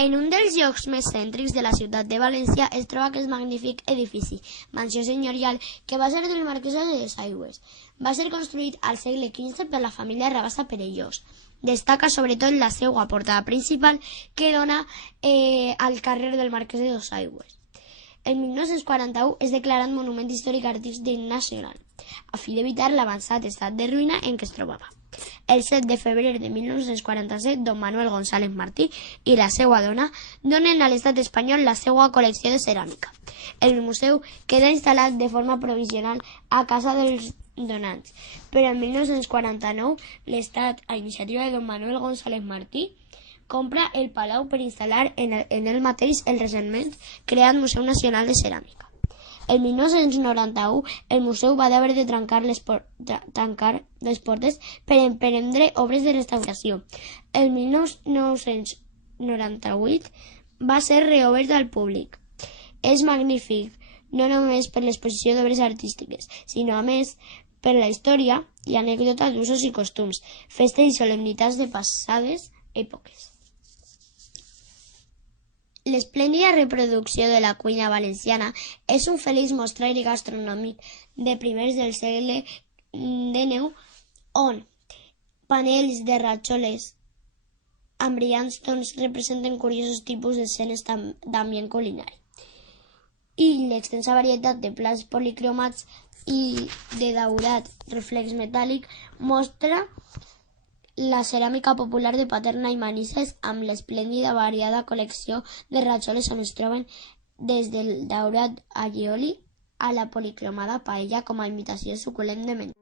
En un dels llocs més cèntrics de la ciutat de València es troba aquest magnífic edifici, mansió senyorial, que va ser del marquès de Desaigües. Va ser construït al segle XV per la família Rabassa Perellós. Destaca sobretot la seva portada principal, que dona al carrer del marquès de Desaigües. El 1941 és declarat Monument Històric Artístic Nacional, a fi d'evitar l'avançat estat de ruïna en què es trobava. El 7 de febrer de 1947, don Manuel González Martí i la seva dona donen a l'estat espanyol la seva col·lecció de ceràmica. El museu queda instal·lat de forma provisional a casa dels donants, però en 1949 l'estat, a iniciativa de don Manuel González Martí, compra el palau per instal·lar en el mateix el recentment creat Museu Nacional de Ceràmica. El 1991 el museu va haver de tancar les portes per emprendre obres de restauració. El 1998 va ser reobert al públic. És magnífic, no només per l'exposició d'obres artístiques, sinó a més per la història i anècdota d'usos i costums, festes i solemnitats de passades èpoques. L'esplèndida reproducció de la cuina valenciana és un feliç mostrari gastronòmic de primers del segle XIX, on panells de rajoles amb brillants tons representen curiosos tipus d'escenes d'ambient culinari. I l'extensa varietat de plats policromats i de daurat reflex metàl·lic mostra la ceràmica popular de Paterna i Manises amb l'esplèndida variada col·lecció de rajoles on es troben des del daurat allioli a la policromada paella com a imitació suculent de menjar.